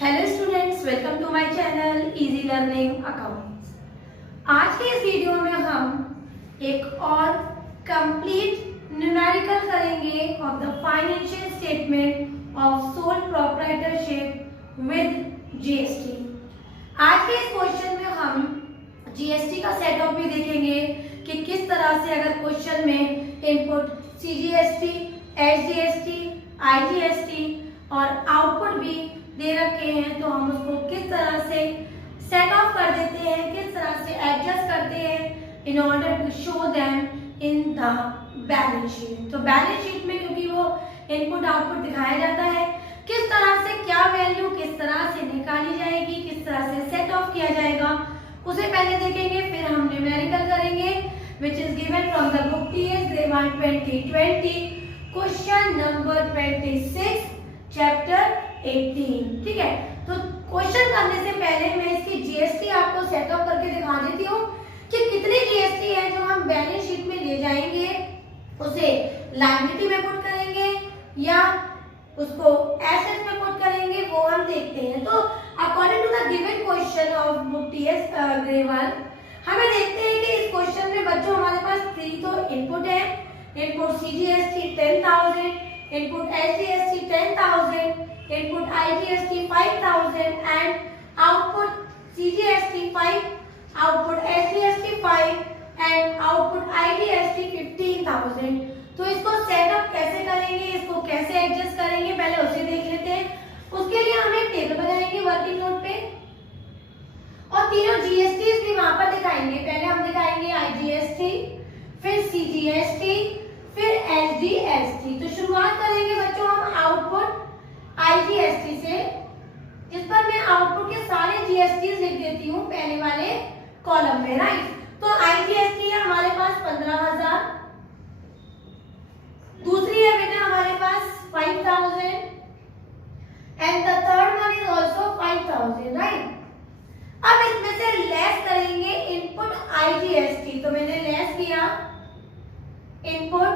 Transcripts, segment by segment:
Hello students, welcome to my channel easy learning accounts. आज के इस वीडियो में हम एक और कंप्लीट न्यूमेरिकल करेंगे of the financial statement of sole proprietorship with GST. आज के इस क्वेश्चन में हम जीएसटी का सेट ऑफ भी देखेंगे कि किस तरह से अगर क्वेश्चन में इनपुट सीजीएसटी, एसजीएसटी, आईजीएसटी और आउटपुट भी दे रखे हैं तो हम उसको किस तरह से सेट ऑफ कर देते हैं, किस तरह से एडजस्ट करते हैं in order to show them in the balance sheet. तो बैलेंस शीट में क्योंकि वो इनपुट आउटपुट दिखाया जाता है, किस तरह से क्या वैल्यू किस तरह से निकाली जाएगी, किस तरह से सेट ऑफ किया जाएगा, उसे पहले देखेंगे। फिर हम न्यूमेरिकल करेंगे which is given from the book TS grade 1 2020 question number 26 chapter 18। ठीक है, तो क्वेश्चन करने से पहले मैं इसकी जीएसटी आपको सेटअप करके दिखा देती हूँ कि कितनी जीएसटी है जो हम बैलेंस शीट में ले जाएंगे, उसे लायबिलिटी में पुट करेंगे या उसको एसेट में पुट करेंगे, वो हम देखते हैं। तो according to the given question of book TS grade 1 हमें देखते हैं कि इस क्वेश्चन में बच्चों हमारे पास 3 तो इनपुट है। Input CGST 10,000, input SGST 10,000, input IGST 5,000 and output CGST 5, output SGST 5 and output IGST 15,000। तो इसको सेटअप कैसे करेंगे, इसको कैसे एडजस्ट करेंगे, पहले उसे देख लेते हैं। उसके लिए हम एक टेबल बनाएंगे वर्किंग नोट पे और तीनों जीएसटी भी वहां पर दिखाएंगे। पहले हम दिखाएंगे IGST, फिर CGST, फिर SGST। तो शुरुआत करेंगे बच्चों हम आउटपुट आईजीएसटी से, जिस पर मैं आउटपुट के सारे जीएसटी लिख देती हूँ पहले वाले कॉलम में। राइट, तो आईजीएसटी है हमारे पास 15,000, दूसरी है बेटा हमारे पास 5,000 and the third one is also 5,000। Right, अब इसमें से लेस करेंगे इनपुट आईजीएसटी। तो मैंने लेस किया इनपुट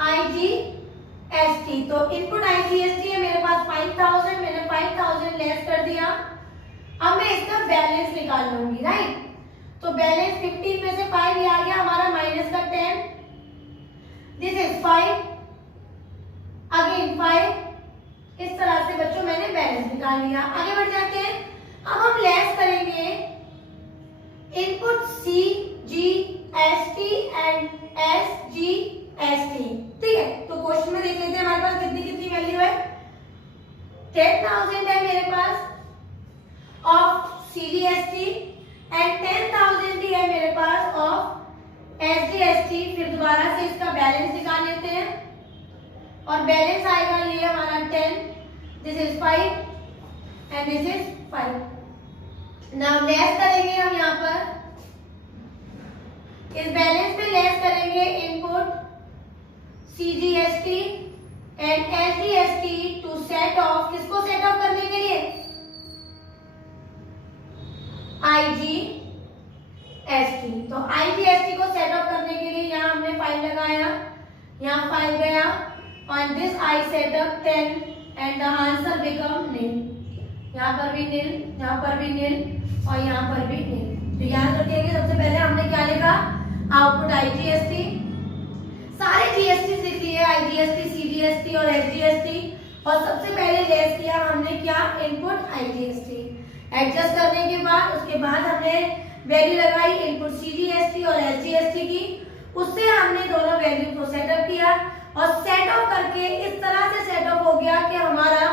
आईजीएसटी, तो इनपुट आईजीएसटी है मेरे पास 5,000, मैंने 5,000 लेस कर दिया। अब मैं इसका बैलेंस निकाल लूंगी। राइट, तो बैलेंस 15 में से 5 ये आ गया हमारा माइनस का 10, दिस इज 5 अगेन 5। इस तरह से बच्चों मैंने बैलेंस निकाल लिया। आगे बढ़ जाते हैं। अब हम लेस करेंगे input C G S T and S G S T. ठीक है, तो क्वेश्चन में देख लेते हैं हमारे पास कितनी कितनी वैल्यू है। 10,000 है मेरे पास ऑफ सीजीएसटी एंड 10,000 ही है मेरे पास ऑफ एसजीएसटी। फिर दोबारा से इसका बैलेंस निकाल लेते हैं और बैलेंस आएगा ये हमारा 10, this is 5 and this is 5। Now less करेंगे हम यहाँ पर इस बैलेंस में लेस करेंगे input CGST and SGST to set off, किसको सेट ऑफ करने के लिए, आईजीएसटी। तो आईजीएसटी को सेट ऑफ करने के लिए यहाँ हमने 5 लगाया, यहाँ 5 गया और this I set up 10 and the answer become nil. यहाँ पर भी नील, यहाँ पर भी नील और यहाँ पर भी नील। तो याद रखिएगा सबसे पहले हमने क्या लिखा, आउटपुट आईजीएसटी, सारे जीएसटी लिख लिए, आईजीएसटी, सीजीएसटी और एसजीएसटी, और सबसे पहले लेस किया हमने क्या, इनपुट आईजीएसटी। एडजस्ट करने के बाद उसके बाद हमने वैल्यू लगाई इनपुट सीजीएसटी और एसजीएसटी की, उससे हमने दोनों वैल्यू को सेटअप किया और सेट ऑफ करके इस तरह से सेटअप हो गया कि हमारा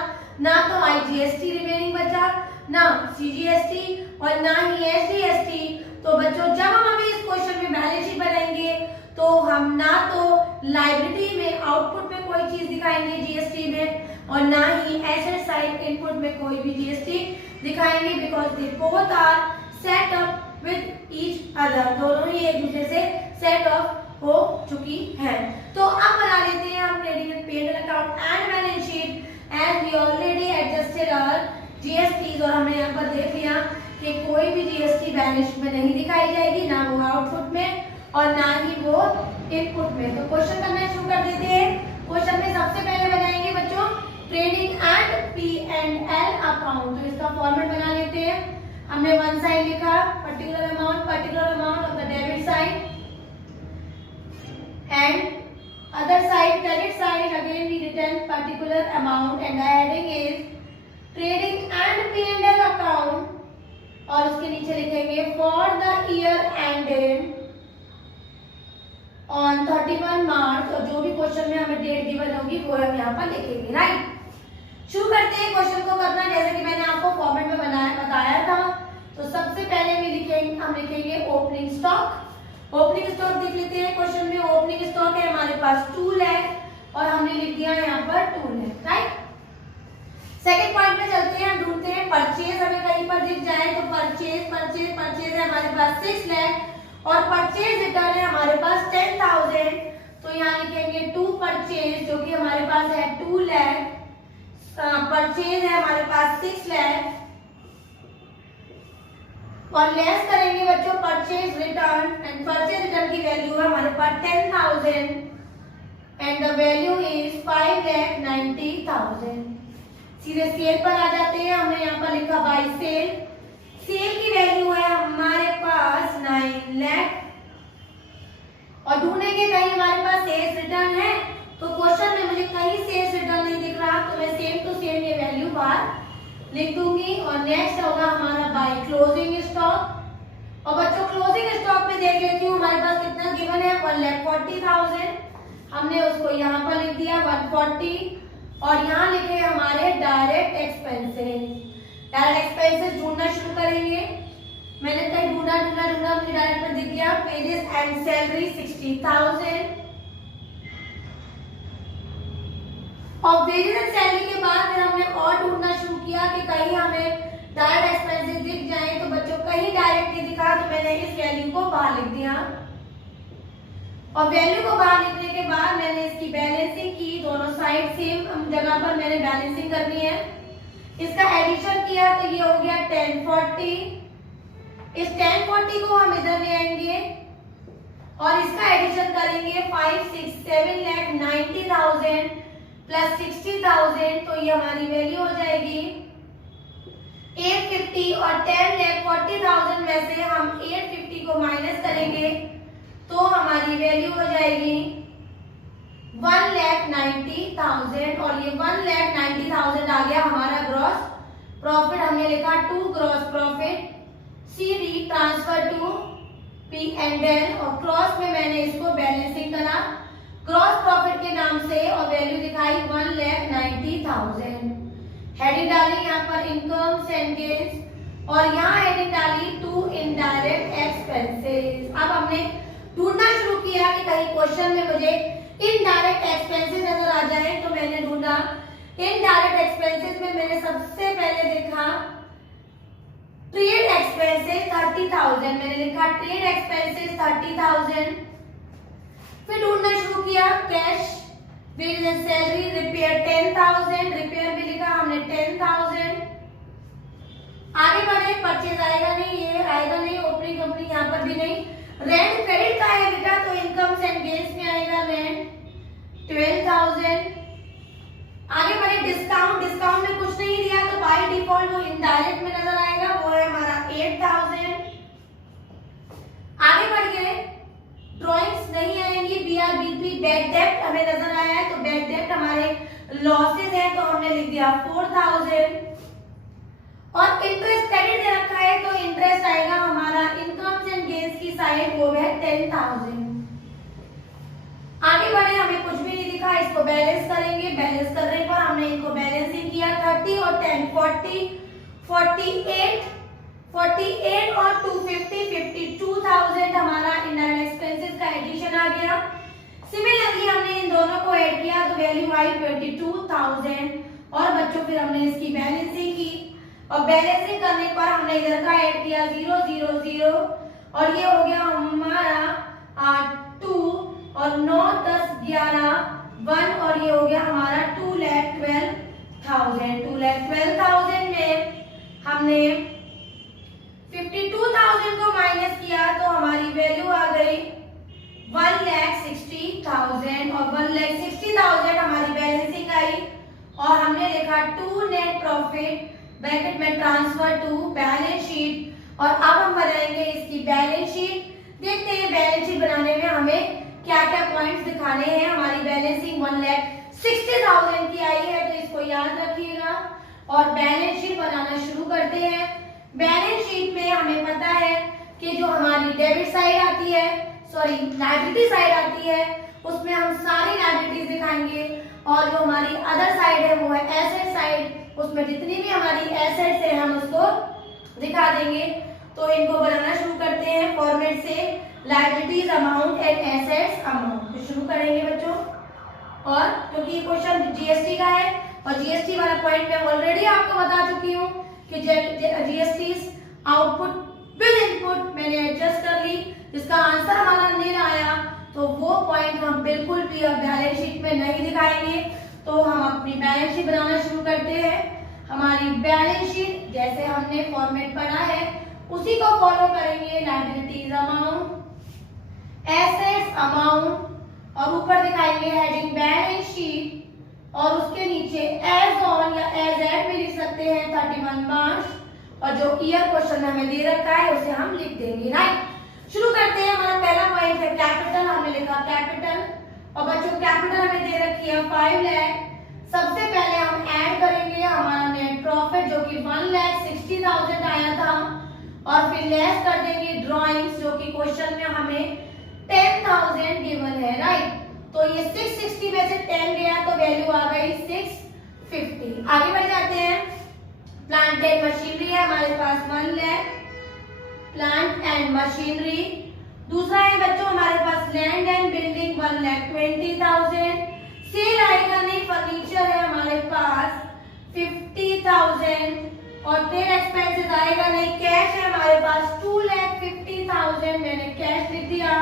ना तो आईजीएसटी रिमेनिंग बचा, ना सीजीएसटी और ना ही एसजीएसटी। तो बच्चों जब हम अभी इस क्वेश्चन में बैलेंस शीट बनाएंगे तो हम ना तो लायबिलिटी में आउटपुट में कोई चीज दिखाएंगे जीएसटी में और ना ही एसेट साइड इनपुट में कोई भी जीएसटी दिखाएंगे, because they both are set up with each other. दोनों ही एक दूसरे से सेट ऑफ हो चुकी हैं। तो अब बना लेते हैं हम trading and paid account and balance sheet and we already adjusted our GST. और हमने यहाँ पर देख लिया कि कोई भी जीएसटी बैलेंस शीट में नहीं दिखाई जाएगी, ना वो आउटपुट में और ना ही वो इनपुट में। तो क्वेश्चन करना शुरू कर देते हैं। क्वेश्चन में सबसे पहले बनाएंगे बच्चों trading and P&L account. Account. तो इसका फॉर्मेट बना लेते हैं। हमने वन साइड लिखा particular amount of the debit side and other side credit side again we written particular amount and the heading is trading and P&L account और उसके नीचे लिखेंगे for the year ended on 31 मार्च और जो भी question में हमें डेट गिवन होगी वो हम यहाँ पर लिखेंगे। राइट, शुरू करते हैं क्वेश्चन को करना। जैसे कि मैंने आपको फॉर्मेट में बताया था। तो सबसे पहले हम लिखेंगे ओपनिंग स्टॉक। ओपनिंग स्टॉक देख लेते हैं। क्वेश्चन में ओपनिंग स्टॉक है हमारे पास 2 लाख और हमने लिख दिया यहाँ पर 2 लाख। राइट, सेकंड पॉइंट में चलते हैं। हम ढूंढते हैं परचेज, हमें कहीं पर दिख जाए तो परचेज है हमारे पास 6 लाख और परचेज रिटर्न है हमारे पास 10,000। तो यहाँ लिखेंगे टू परचेज जो कि हमारे पास है 2 लाख, परचेज है हमारे पास 6 लाख और लेस करेंगे बच्चों purchase return and purchase return की वैल्यू है हमारे पास 10,000 एंड द वैल्यू इज 5,90,000। सीधे सेल पर आ जाते हैं। हमने यहाँ पर लिखा बाय सेल। सेल की वैल्यू है हमारे पास 9 लाख और ढूंढेंगे कहीं हमारे पास सेल्स रिटर्न है। तो क्वेश्चन में मुझे कहीं सेल्स रिटर्न नहीं दिख रहा तो मैं सेम टू सेम ये वैल्यू बाहर लिख दूंगी। और नेक्स्ट होगा हमारा बाय क्लोजिंग स्टॉक और बच्चों क्लोजिंग स्टॉक में देख लेती हूँ हमारे पास कितना गिवन है 1,40,000। हमने उसको यहाँ पर लिख दिया 140 और यहाँ लिखे हमारे डायरेक्ट एक्सपेंसेस। डायरेक्ट एक्सपेंसेस ढूंढना शुरू करेंगे। मैंने कहीं ढूंढा मुझे डायरेक्ट में दिख गया वेजेस एंड सैलरी 60,000 और वेजेस एंड सैलरी के बाद फिर हमने और ढूंढना शुरू किया कि कहीं हमें डायरेक्ट एक्सपेंसेस दिख जाए। तो बच्चों कहीं डायरेक्ट नहीं दिखा तो मैंने इस वैल्यू को बाहर लिख दिया और वैल्यू को बाहर लिखने के बाद मैंने इसकी बैलेंसिंग की। दोनों साइड सेम जगह पर मैंने बैलेंसिंग करनी है। इसका एडिशन किया तो ये हो गया 1040। इस 1040 को हम इधर ले आएंगे और इसका एडिशन करेंगे 5,67,90,000 प्लस 60,000। तो ये हमारी वैल्यू हो जाएगी 850 और 10,40,000 में से हम 850 को माइनस करेंगे तो हमारी वैल्यू हो जाएगी 1,90,000 और ये 1,90,000 आ गया हमारा ग्रॉस प्रॉफिट। हमने लिखा to gross profit CD transfer to P&L और क्रॉस में मैंने इसको बैलेंसिंग करा ग्रॉस प्रॉफिट के नाम से और वैल्यू दिखाई 1,90,000। हेडिंग डाली यहाँ पर इनकम्स एंड गेन्स और यहाँ हेडिंग डाली टू इनडायरेक्ट एक्सपेंसेस। अब हमने ढूंढना शुरू किया कि कहीं क्वेश्चन में मुझे इनडायरेक्ट एक्सपेंसेस नजर आ जाए। तो मैंने ढूंढा इनडायरेक्ट एक्सपेंसेस में मैंने सबसे पहले देखा ट्रेड एक्सपेंसेस 30,000। मैंने लिखा ट्रेड एक्सपेंसेस 30,000। फिर ढूंढना शुरू किया cash wages and salary repair 10,000। Repair भी लिखा हमने 10,000। आगे बढ़े परचेज आएगा नहीं, ये आएगा नहीं, ओपनिंग कंपनी यहाँ पर भी नहीं। रेंट क्रेडिट का है बेटा तो इनकम्स एंड गेन्स में आएगा रेंट 12,000। आगे बढ़े डिस्काउंट में कुछ नहीं दिया तो बाय डिफॉल्ट वो इनडायरेक्ट में नजर आएगा, वो है हमारा 8,000। आगे बढ़ गए ड्रॉइंग्स नहीं आएंगी। BRBP बैड डेब्ट हमें नजर आया है तो बैड डेब्ट हमारे लॉसेस है तो हमने लिख दिया 4,000 और इंटरेस्ट क्रेडिट दे रखा है तो इंटरेस्ट आएगा हमारा इनकम्स एंड गेन्स की साइड, वो है 10,000। आगे बढ़े हमें कुछ भी नहीं दिखा, इसको बैलेंस करेंगे। बैलेंस करने पर हमने इनको बैलेंसिंग किया 30 और 10 48 और 250 52,000 हमारा इनडायरेक्ट एक्सपेंसेस का एडिशन आ गया। सिमिलरली हमने इन दोनों को ऐड किया तो वैल्यू आई 22,000 और बच्चों फिर हमने इसकी बैलेंसिंग की और बैलेंसिंग करने पर हमने इधर का ऐड किया 0 0 0 और ये हो गया हमारा 2 और 9 10 11 1 और ये हो गया हमारा 2,12,000। 2,12,000 में हमने 52,000 को माइनस किया तो हमारी वैल्यू आ गई 1,60,000 और 1,60,000 हमारी बैलेंसिंग आई और हमने लिखा टू नेट प्रॉफिट ब्रैकेट में ट्रांसफर टू बैलेंस शीट। और अब हम बनाएंगे इसकी बैलेंस शीट। देखते हैं बैलेंस शीट बनाने में हमें क्या क्या पॉइंट्स दिखाने हैं। हमारी बैलेंसिंग 1,60,000 की आई है, तो इसको याद रखिएगा और बैलेंस शीट बनाना शुरू करते हैं। बैलेंस शीट में हमें पता है कि जो हमारी डेबिट साइड आती है, सॉरी लायबिलिटी साइड आती है, उसमें हम सारी लायबिलिटीज दिखाएंगे और जो हमारी अदर साइड है वो है एसेट साइड, उसमें जितनी भी हमारी एसेट्स है हम उसको दिखा देंगे। तो इनको बनाना शुरू करते हैं फॉर्मेट से, liabilities amount and assets amount. तो शुरू करेंगे बच्चों। और क्योंकि ये क्वेश्चन जीएसटी का है और जीएसटी वाला पॉइंट मैं ऑलरेडी आपको बता चुकी हूँ कि जीएसटी आउटपुट विद इनपुट मैंने एडजस्ट कर ली, जिसका आंसर हमारा नील आया, तो वो पॉइंट हम बिल्कुल भी अब बैलेंस शीट में नहीं दिखाएंगे। तो हम अपनी बैलेंस शीट बनाना शुरू करते हैं। हमारी बैलेंस शीट जैसे हमने फॉर्मेट पढ़ा है उसी को फॉलो करेंगे। लायबिलिटीज अमाउंट, एसेट्स अमाउंट और ऊपर दिखाएंगे हेडिंग बैलेंस शीट और उसके नीचे एज ऑन या एज एट भी लिख सकते हैं 31 मार्च और जो ईयर क्वेश्चन हमें दे रखा है उसे हम लिख देंगे। राइट, शुरू करते हैं। हमारा पहला पॉइंट है कैपिटल, हमने लिखा कैपिटल और बच्चों कैपिटल हमें दे रखी है 5 लाख। सबसे पहले हम ऐड करेंगे हमारा नेट प्रॉफिट जो कि 1,60,000 आया था और फिर लेस कर देंगे ड्राइंग्स जो कि क्वेश्चन में हमें 10,000 गिवन है। राइट, तो ये 660 में से 10 गया तो वैल्यू आ गई 650। आगे बढ़ जाते हैं। प्लांट एंड मशीनरी है हमारे पास 1 लाख, प्लांट एंड मशीनरी। दूसरा है बच्चों हमारे पास लैंड एंड बिल्डिंग 1,20,000। सेल आएगा नहीं, फर्नीचर है हमारे पास 50,000 और ट्रेड एक्सपेंसेस आएगा नहीं। कैश है हमारे पास 2,50,000, मैंने कैश लिख दिया।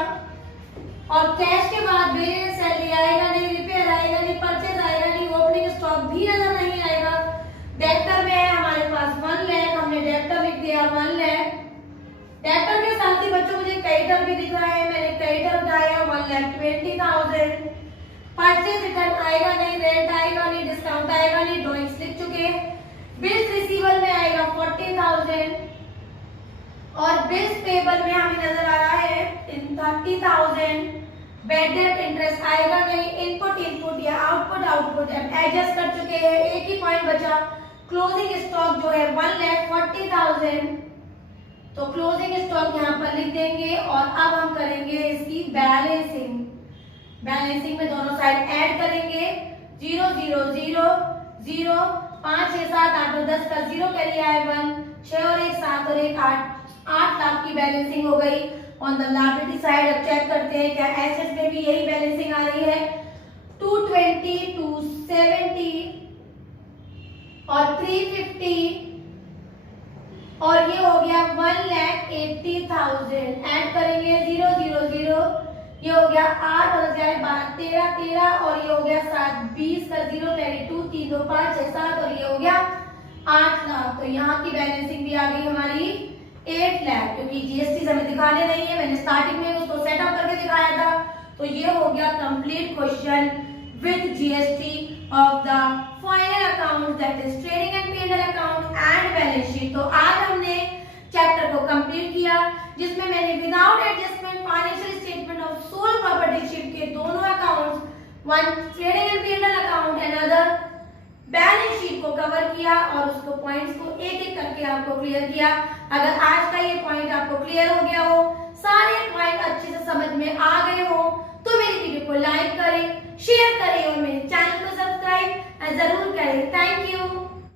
और कैश के बाद वेरिएंस सैलरी आएगा नहीं, रिपेयर आएगा नहीं, परचेज आएगा नहीं, ओपनिंग स्टॉक भी नजर नहीं आएगा। डेब्टर में है हमारे पास 1 लाख, हमने डेब्टर लिख दिया 1 लाख। डेब्टर के साथ ही बच्चों मुझे क्रेडिटर भी दिख रहा है, मैंने क्रेडिटर उठाया 1,20,000। परचेज रिटर्न आएगा नहीं, रेंट आएगा नहीं, डिस्काउंट आएगा नहीं, ड्राइंग्स लिख चुके हैं। बिल्स रिसीवेबल में आएगा 40,000 और बिल्स पेबल में हमें नजर आ रहा है 30,000। बैड डेट इंटरेस्ट आएगा नहीं, इनपुट इनपुट या आउटपुट आउटपुट एडजस्ट कर चुके हैं। एक ही पॉइंट बचा, क्लोजिंग स्टॉक जो है 1,40,000, तो क्लोजिंग स्टॉक यहाँ पर लिख देंगे। और अब हम करेंगे इसकी बैलेंसिंग। बैलेंसिंग में दोनों साइड ऐड करेंगे 0 0 0 0 5 6 7 8 और 10 का 0 कैरी आए 1 6 और 1 7 और 1 8 लाख की बैलेंसिंग हो गई। ऑन द लायबिलिटी साइड अब चेक करते हैं क्या एसेट्स में भी यही बैलेंसिंग आ रही है। 220 270 और 350 और ये हो गया 1,80,000। ऐड करेंगे 0 0 0, ये हो गया 8 और 12 13 13 और ये हो गया 7 20 का 0 कैरी 2 3 2 5 6 7 और ये हो गया 8 लाख। तो यहाँ की बैलेंसिंग भी आ गई हमारी 8 लाख, क्योंकि जीएसटी हमें दिखाने नहीं है, मैंने स्टार्टिंग में उसको सेटअप करके दिखाया था। तो ये हो गया complete question with GST of the final account that is trading and P and L account and balance sheet. तो आज हमने चैप्टर को कंप्लीट किया जिसमें मैंने without adjustment financial statement of sole property sheet के दोनों accounts, one trading and P and L account and other balance sheet को कवर किया और उसको पॉइंट्स को एक एक करके आपको क्लियर किया। अगर आज का ये पॉइंट आपको क्लियर हो गया हो, सारे पॉइंट अच्छे से समझ में आ गए हो, तो मेरी वीडियो को लाइक करें, शेयर करें और मेरे चैनल को सब्सक्राइब जरूर करें। Thank you.